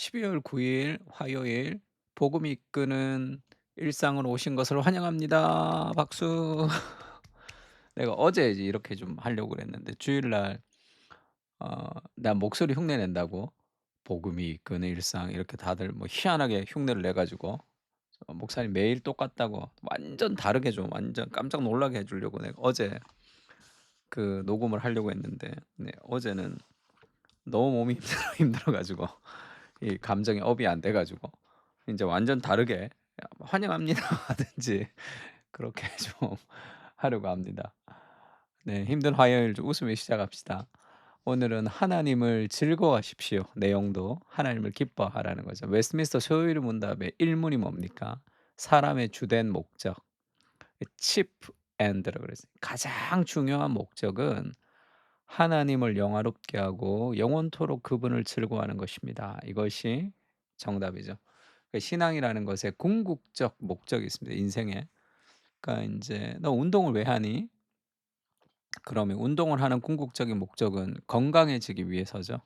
12월 9일 화요일 복음이 이끄는 일상으로 오신 것을 환영합니다. 박수. 내가 어제 이제 이렇게 좀 하려고 그랬는데 주일날 나 목소리 흉내 낸다고 복음이 이끄는 일상 이렇게 다들 뭐 희한하게 흉내를 내 가지고 목사님 매일 똑같다고 완전 다르게 좀 완전 깜짝 놀라게 해 주려고 내가 어제 그 녹음을 하려고 했는데 네 어제는 너무 몸이 힘들어 가지고 이 감정이 업이 안 돼 가지고 인제 완전 다르게 "환영합니다." 하든지 그렇게 좀 하려고 합니다. 네. 힘든 화요일 좀 웃으며 시작합시다. 오늘은 "하나님을 즐거워하십시오." 내용도 하나님을 기뻐하라는 거죠. 웨스트민스터 소요일 문답의 1 문이 뭡니까? 사람의 주된 목적 chief end라고 그랬어요. 가장 중요한 목적은 하나님을 영화롭게 하고 영원토록 그분을 즐거워하는 것입니다. 이것이 정답이죠. 신앙이라는 것에 궁극적 목적이 있습니다, 인생에. 그러니까 인제 "너 운동을 왜 하니?" 그러면 운동을 하는 궁극적인 목적은 건강해지기 위해서죠.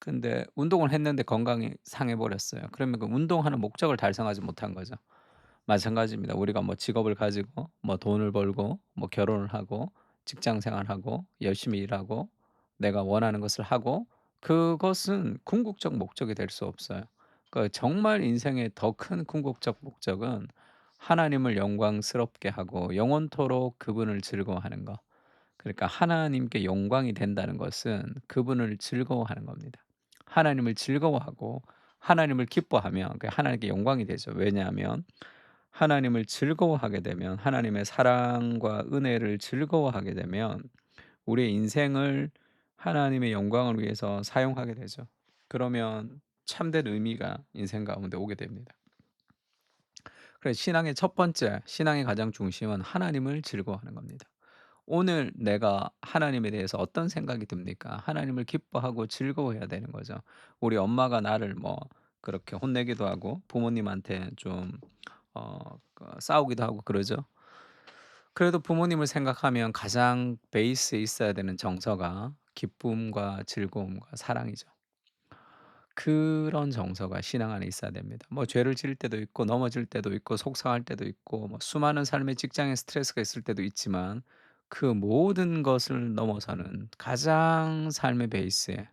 근데 운동을 했는데 건강이 상해 버렸어요. 그러면 그 운동하는 목적을 달성하지 못한 거죠. 마찬가지입니다. 우리가 뭐 직업을 가지고 뭐 돈을 벌고 뭐 결혼을 하고 직장 생활하고 열심히 일하고 내가 원하는 것을 하고 그것은 궁극적 목적이 될 수 없어요. 정말 인생의 더 큰 궁극적 목적은 하나님을 영광스럽게 하고 영원토록 그분을 즐거워하는 것. 그러니까 하나님께 영광이 된다는 것은 그분을 즐거워하는 겁니다. 하나님을 즐거워하고 하나님을 기뻐하면 하나님께 영광이 되죠. 왜냐하면 하나님을 즐거워하게 되면 하나님의 사랑과 은혜를 즐거워하게 되면 우리의 인생을 하나님의 영광을 위해서 사용하게 되죠. 그러면 참된 의미가 인생 가운데 오게 됩니다. 그래서 신앙의 첫 번째, 신앙의 가장 중심은 하나님을 즐거워하는 겁니다. 오늘 내가 하나님에 대해서 어떤 생각이 듭니까? 하나님을 기뻐하고 즐거워해야 되는 거죠. 우리 엄마가 나를 뭐 그렇게 혼내기도 하고 부모님한테 좀 싸우기도 하고 그러죠. 그래도 부모님을 생각하면 가장 베이스에 있어야 되는 정서가 기쁨과 즐거움과 사랑이죠. 그런 정서가 신앙 안에 있어야 됩니다. 뭐 죄를 지을 때도 있고 넘어질 때도 있고 속상할 때도 있고 뭐 수많은 삶의 직장의 스트레스가 있을 때도 있지만 그 모든 것을 넘어서는 가장 삶의 베이스에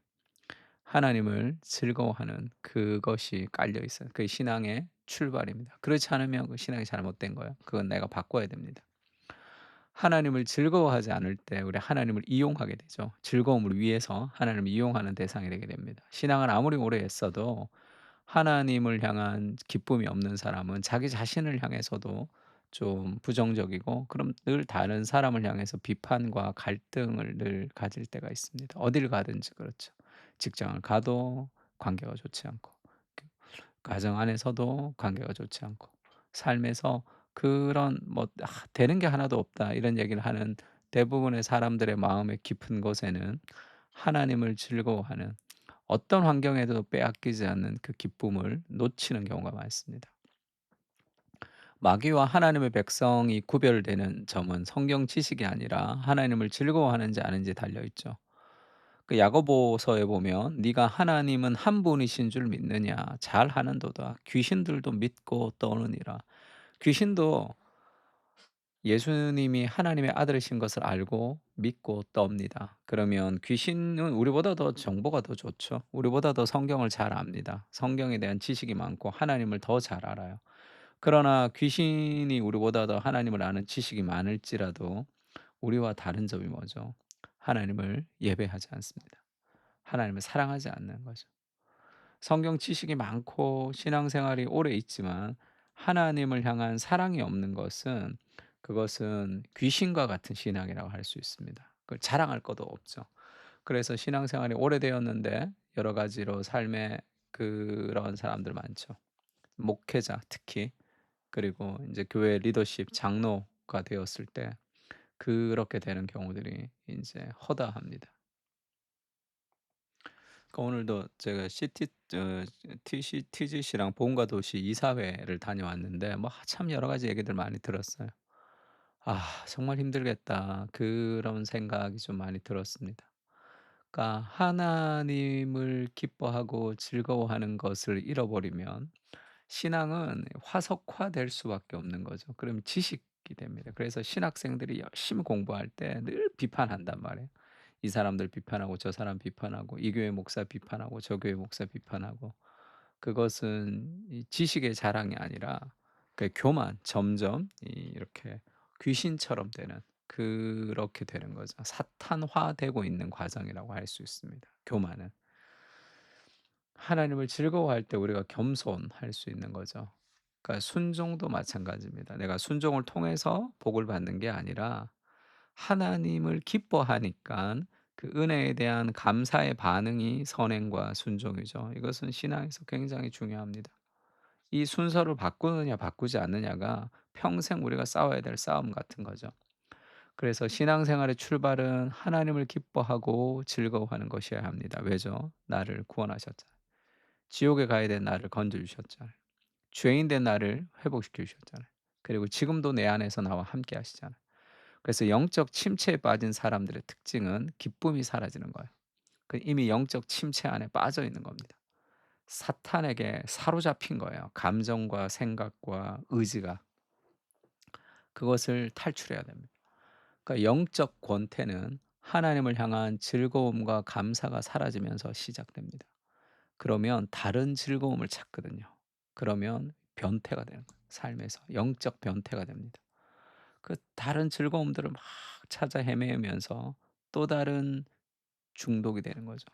하나님을 즐거워하는 그것이 깔려 있어요. 그게 신앙의 출발입니다. 그렇지 않으면 그 신앙이 잘못된 거예요. 그건 내가 바꿔야 됩니다. 하나님을 즐거워하지 않을 때 우리 하나님을 이용하게 되죠. 즐거움을 위해서 하나님을 이용하는 대상이 되게 됩니다. 신앙을 아무리 오래 했어도 하나님을 향한 기쁨이 없는 사람은 자기 자신을 향해서도 좀 부정적이고 그럼 늘 다른 사람을 향해서 비판과 갈등을 늘 가질 때가 있습니다. 어딜 가든지 그렇죠. 직장을 가도 관계가 좋지 않고 그 가정 안에서도 관계가 좋지 않고 삶에서 그런 뭐 되는 게 하나도 없다." 이런 얘기를 하는 대부분의 사람들의 마음의 깊은 곳에는 하나님을 즐거워하는 어떤 환경에도 빼앗기지 않는 그 기쁨을 놓치는 경우가 많습니다. 마귀와 하나님의 백성이 구별되는 점은 성경 지식이 아니라 하나님을 즐거워하는지 아닌지에 달려 있죠. 그 야고보서에 보면 "네가 하나님은 한 분이신 줄 믿느냐 잘하는도다. 귀신들도 믿고 떠느니라." 귀신도 예수님이 하나님의 아들이신 것을 알고 믿고 떱니다. 그러면 귀신은 우리보다 더 정보가 더 좋죠. 우리보다 더 성경을 잘 압니다. 성경에 대한 지식이 많고 하나님을 더 잘 알아요. 그러나 귀신이 우리보다 더 하나님을 아는 지식이 많을지라도 우리와 다른 점이 뭐죠? 하나님을 예배하지 않습니다. 하나님을 사랑하지 않는 거죠. 성경 지식이 많고 신앙생활이 오래 있지만 하나님을 향한 사랑이 없는 것은 그것은 귀신과 같은 신앙이라고 할 수 있습니다. 그걸 자랑할 것도 없죠. 그래서 신앙생활이 오래되었는데 여러 가지로 삶에 그런 사람들 많죠. 목회자 특히 그리고 이제 교회 리더십 장로가 되었을 때 그렇게 되는 경우들이 이제 허다합니다. 그러니까 오늘도 제가 TCTGC랑 보험과 도시 이사회를 다녀왔는데 뭐 참 여러 가지 얘기들 많이 들었어요. '아 정말 힘들겠다.' 그런 생각이 좀 많이 들었습니다. 그러니까 하나님을 기뻐하고 즐거워하는 것을 잃어버리면 신앙은 화석화될 수밖에 없는 거죠. 그러면 지식이 됩니다. 그래서 신학생들이 열심히 공부할 때 늘 비판한단 말이에요. 이 사람들 비판하고 저 사람 비판하고 이 교회 목사 비판하고 저 교회 목사 비판하고 그것은 이 지식의 자랑이 아니라 그 교만 점점 이렇게 귀신처럼 되는 그렇게 되는 거죠. 사탄화되고 있는 과정이라고 할 수 있습니다, 교만은. 하나님을 즐거워할 때 우리가 겸손할 수 있는 거죠. 그러니까 순종도 마찬가지입니다. 내가 순종을 통해서 복을 받는 게 아니라 하나님을 기뻐하니깐 그 은혜에 대한 감사의 반응이 선행과 순종이죠. 이것은 신앙에서 굉장히 중요합니다. 이 순서를 바꾸느냐 바꾸지 않느냐가 평생 우리가 싸워야 될 싸움 같은 거죠. 그래서 신앙생활의 출발은 하나님을 기뻐하고 즐거워하는 것이어야 합니다. 왜죠? 나를 구원하셨잖아요. 지옥에 가야 된 나를 건져 주셨잖아요. 죄인 된 나를 회복시켜 주셨잖아요. 그리고 지금도 내 안에서 나와 함께 하시잖아요. 그래서 영적 침체에 빠진 사람들의 특징은 기쁨이 사라지는 거예요. 이미 영적 침체 안에 빠져 있는 겁니다. 사탄에게 사로잡힌 거예요. 감정과 생각과 의지가. 그것을 탈출해야 됩니다. 그러니까 영적 권태는 하나님을 향한 즐거움과 감사가 사라지면서 시작됩니다. 그러면 다른 즐거움을 찾거든요. 그러면 변태가 되는 거예요. 삶에서 영적 변태가 됩니다. 그 다른 즐거움들을 막 찾아 헤매면서 또 다른 중독이 되는 거죠.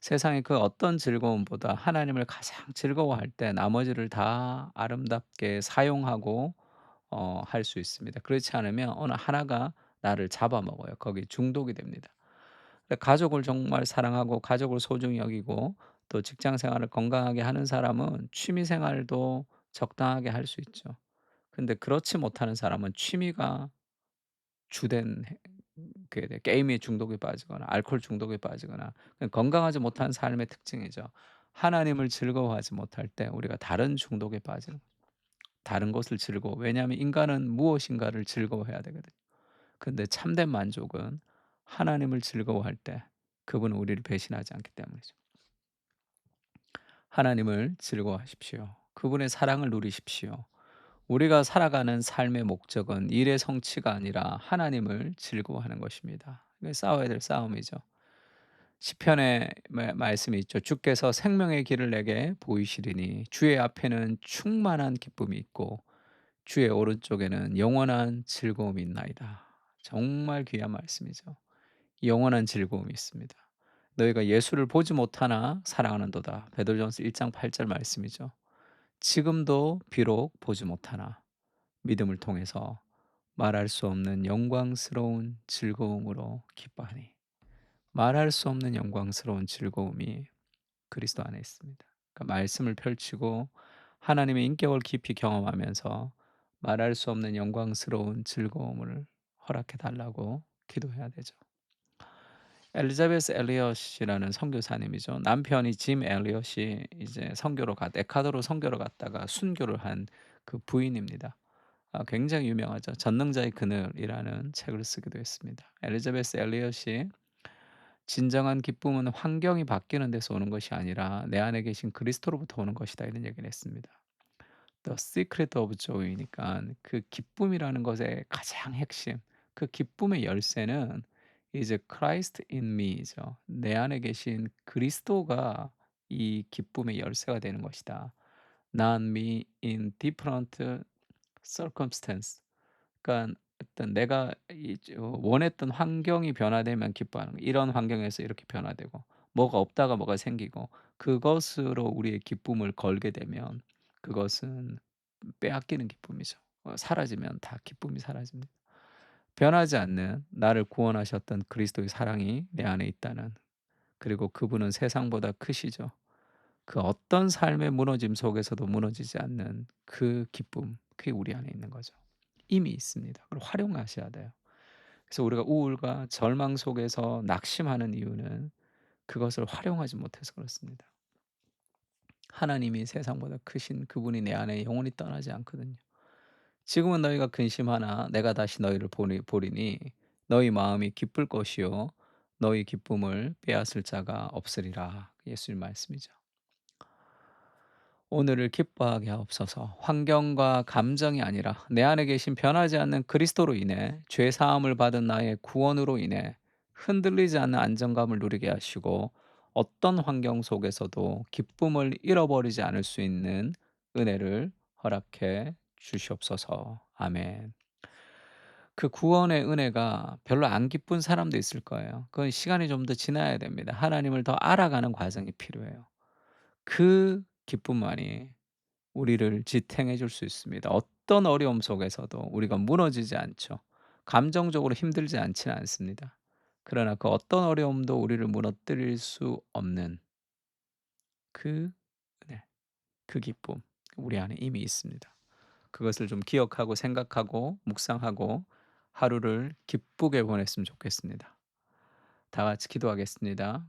세상의 그 어떤 즐거움보다 하나님을 가장 즐거워할 때 나머지를 다 아름답게 사용하고 할 수 있습니다. 그렇지 않으면 어느 하나가 나를 잡아먹어요. 거기 중독이 됩니다. 가족을 정말 사랑하고 가족을 소중히 여기고 또 직장 생활을 건강하게 하는 사람은 취미 생활도 적당하게 할 수 있죠. 근데 그렇지 못하는 사람은 취미가 주된 그게 돼 게임에 중독에 빠지거나 알코올 중독에 빠지거나 건강하지 못한 삶의 특징이죠. 하나님을 즐거워하지 못할 때 우리가 다른 중독에 빠지는 거죠. 다른 것을 왜냐하면 인간은 무엇인가를 즐거워해야 되거든요. 근데 참된 만족은 하나님을 즐거워할 때 그분은 우리를 배신하지 않기 때문이죠. 하나님을 즐거워하십시오. 그분의 사랑을 누리십시오. 우리가 살아가는 삶의 목적은 일의 성취가 아니라 하나님을 즐거워하는 것입니다. 이게 싸워야 될 싸움이죠. 시편에 말씀이 있죠. 주께서 생명의 길을 내게 보이시리니 주의 앞에는 충만한 기쁨이 있고 주의 오른쪽에는 영원한 즐거움이 있나이다. 정말 귀한 말씀이죠. 영원한 즐거움이 있습니다. 너희가 예수를 보지 못하나 사랑하는도다. 베드로전서 1장 8절 말씀이죠. 지금도 비록 보지 못하나 믿음을 통해서 말할 수 없는 영광스러운 즐거움으로 기뻐하니 말할 수 없는 영광스러운 즐거움이 그리스도 안에 있습니다. 그러니까 말씀을 펼치고 하나님의 인격을 깊이 경험하면서 말할 수 없는 영광스러운 즐거움을 허락해 달라고 기도해야 되죠. 엘리자베스 엘리엇이라는 선교사님이죠. 남편이 짐 엘리엇이 이제 에콰도르 선교로 갔다가 순교를 한 그 부인입니다. 굉장히 유명하죠. 전능자의 그늘이라는 책을 쓰기도 했습니다. 엘리자베스 엘리엇이 "진정한 기쁨은 환경이 바뀌는 데서 오는 것이 아니라 내 안에 계신 그리스도로부터 오는 것이다." 이런 얘기를 했습니다. The Secret of Joy니까 그 기쁨이라는 것의 가장 핵심, 그 기쁨의 열쇠는 이제 Christ in me죠. 내 안에 계신 그리스도가 이 기쁨의 열쇠가 되는 것이다. Not me in different circumstance. 그러니까 어떤 내가 원했던 환경이 변화되면 기뻐하는 거. 이런 환경에서 이렇게 변화되고 뭐가 없다가 뭐가 생기고 그것으로 우리의 기쁨을 걸게 되면 그것은 빼앗기는 기쁨이죠. 사라지면 다 기쁨이 사라집니다. 변하지 않는 나를 구원하셨던 그리스도의 사랑이 내 안에 있다는, 그리고 그분은 세상보다 크시죠. 그 어떤 삶의 무너짐 속에서도 무너지지 않는 그 기쁨, 그게 우리 안에 있는 거죠. 이미 있습니다. 그걸 활용하셔야 돼요. 그래서 우리가 우울과 절망 속에서 낙심하는 이유는 그것을 활용하지 못해서 그렇습니다. 하나님이 세상보다 크신 그분이 내 안에 영원히 떠나지 않거든요. 지금은 너희가 근심하나 내가 다시 너희를 보리니 너희 마음이 기쁠 것이요 너희 기쁨을 빼앗을 자가 없으리라. 예수님 말씀이죠. 오늘을 기뻐하게 하옵소서. 환경과 감정이 아니라 내 안에 계신 변하지 않는 그리스도로 인해 죄 사함을 받은 나의 구원으로 인해 흔들리지 않는 안정감을 누리게 하시고 어떤 환경 속에서도 기쁨을 잃어버리지 않을 수 있는 은혜를 허락해 주시옵소서. 아멘. 그 구원의 은혜가 별로 안 기쁜 사람도 있을 거예요. 그건 시간이 좀 더 지나야 됩니다. 하나님을 더 알아가는 과정이 필요해요. 그 기쁨만이 우리를 지탱해 줄 수 있습니다. 어떤 어려움 속에서도 우리가 무너지지 않죠. 감정적으로 힘들지 않지는 않습니다. 그러나 그 어떤 어려움도 우리를 무너뜨릴 수 없는 그 은혜, 그 기쁨 우리 안에 이미 있습니다. 그것을 좀 기억하고 생각하고 묵상하고 하루를 기쁘게 보냈으면 좋겠습니다. 다 같이 기도하겠습니다.